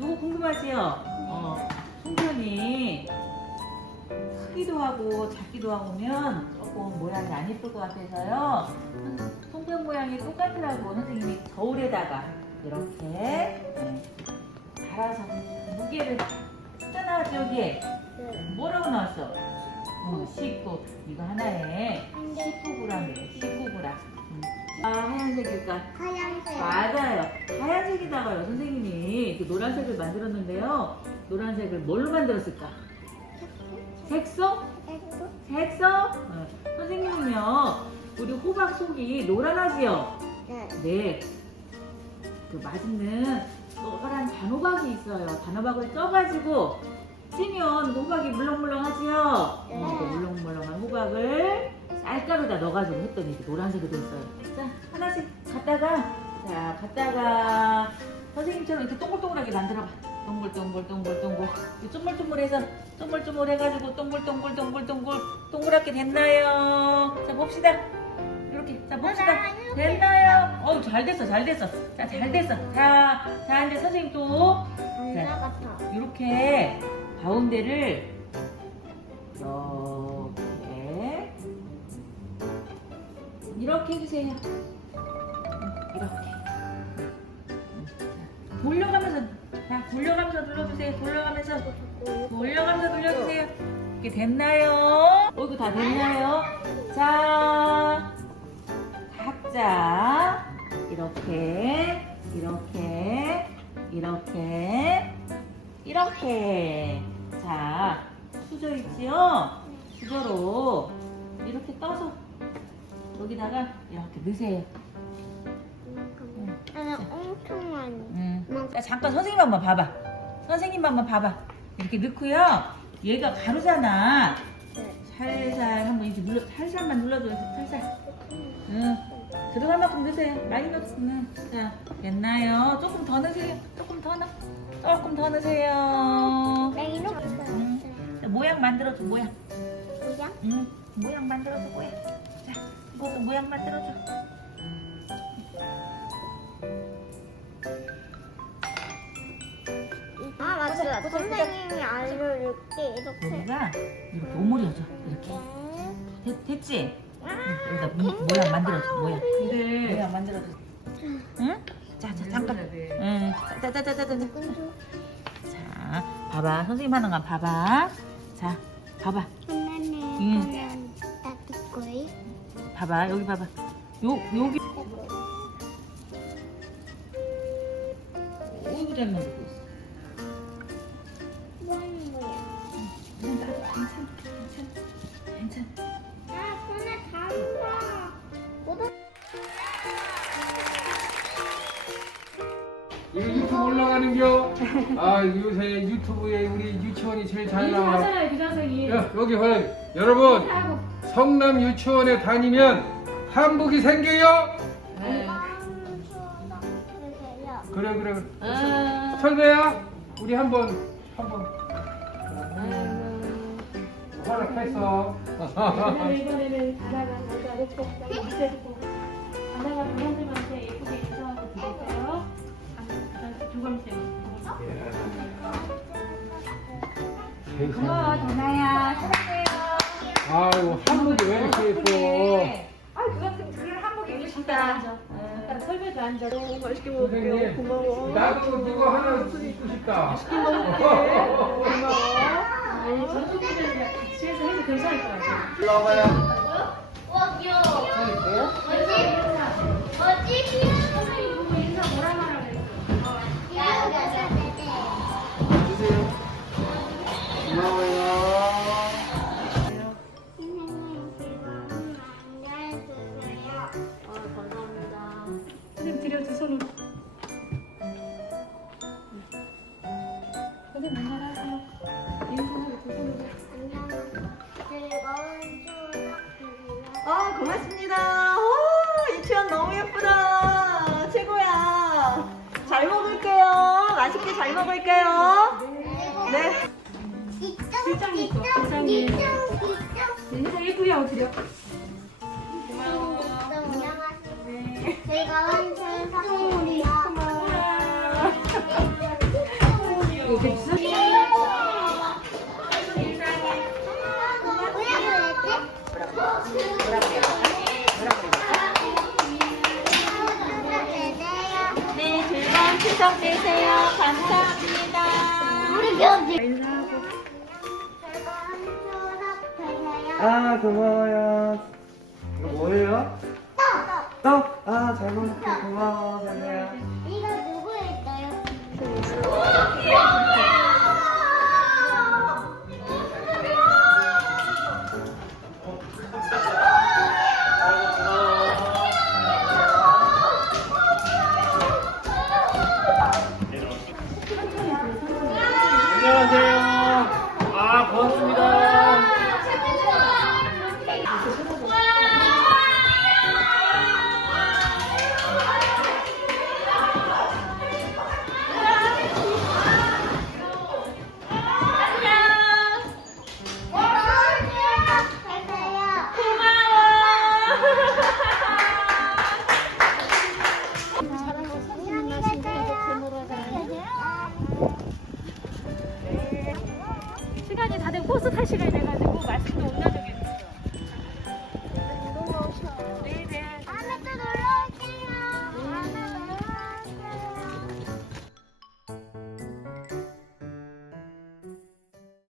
이거 궁금하지요? 어, 송편이 크기도 하고 작기도 하고면 조금 모양이 안 예쁠 것 같아서요. 송편 모양이 똑같으라고 선생님이 거울에다가 이렇게 네, 갈아서 무게를 숫자 여기에 뭐라고 나왔어? 어, 19 이거 하나에 19g이에요 19g 음. 아 하얀색일까? 하얀색. 맞아요 하얀색에다가요 선생님이 그 노란색을 만들었는데요 노란색을 뭘로 만들었을까? 색소? 색소? 어, 선생님은요 우리 호박 속이 노란하지요? 네. 네. 그 맛있는 노란 단호박이 있어요. 단호박을 쪄가지고 그 호박이 물렁물렁하지요. 네. 어, 그 물렁물렁한 호박을 쌀가루에다 넣어가지고 했더니 이렇게 노란색이 됐어요. 자, 하나씩 갖다가, 자, 갖다가 선생님처럼 이렇게 동글동글하게 만들어봐. 동글동글동글동글. 이 쪼물쪼물해서 쪼물쪼물해가지고 동글동글동글동글 동그랗게 됐나요? 자, 봅시다. 이렇게, 자, 봅시다. 됐나요? 어우 잘 됐어 잘 됐어 자 잘 됐어 자, 자 이제 선생님 또 같아. 이렇게 가운데를 이렇게 이렇게 해주세요 음, 이렇게 음. 돌려가면서 자 돌려가면서 눌러주세요 돌려가면서 돌려가면서 눌러주세요 이렇게 됐나요? 어 이거 다 됐나요? 자 각자 이렇게 이렇게 이렇게 이렇게 자 수저 있지요? 수저로 이렇게 떠서 여기다가 이렇게 넣으세요. 나는 엄청 많이. 음. 자, 잠깐 선생님 한번 봐봐. 선생님 한번 봐봐. 이렇게 넣고요. 얘가 가루잖아. 네. 살살 한번 이렇게 눌러 살살만 눌러줘요. 살살. 응. 들어갈 만큼 넣으세요. 많이 넣. 응. 자, 됐나요? 조금 더 넣으세요. 조금 더 넣. 조금 더 넣으세요. 나 이렇게 음. 자, 모양 만들어줘. 모양. 뭐야? 응. 모양 만들어줘. 모양. 자, 이것도 모양 만들어줘. 아 맞다. 보자, 보자. 선생님이 알려줄게 이렇게. 여기가 이렇게 오므려줘. 이렇게. 네. 됐, 됐지? 아, 여기다 모, 모양 만들어줘. 모양. 근데 모양 만들어줘. 응? 자, 자, 잠깐. 응. 자, 자, 자, 자, 자, 자. 자, 봐봐. 선생님 하는 거 봐봐. 자, 봐봐. 응. 그냥 따뜻 거이. 봐봐. 여기 봐봐. 요, 여기. 어이구, 잘 만들고 있어. 뭐 하는 거야? 괜찮아, 괜찮아, 괜찮아. 아 올라가는겨? 아 요새 유튜브에 우리 유치원이 제일 잘 나와. 하잖아요, 비상생이. 야, 여기 봐요. 여러분 성남 유치원에 다니면 한복이 생겨요. 네. 주세요. 그래 그래. 그래. 아, 설배야, 우리 한번 한번 허락했어. 이번에는 가다가 가다가 놓고 고마워, 전아야. 사랑해요. 아유 한복이 왜 이렇게 예뻐? 아, 그건 그런 한복 입으신다. 앉아. 아까 설배도 앉아. 너무 맛있게 선생님, 고마워. 나도 이거 하나 입고 싶다. 고마워. 아니, 전수기를 같이 해서 해도 괜찮을 것 같아. 올라와요. 와 귀여워. 어디? 어디? 드릴까요? 네. 실장님, 실장님. 네, 예쁘게 드려. 제가 완전 선물이야. 이거 백수? 뭐라고 그랬지? 마워. 계세요. 감사합니다. 우리 경지. 아 고마워요. 이거 뭐예요? 떡. 아잘 먹을게 고마워 자기야. 이거 누구일까요?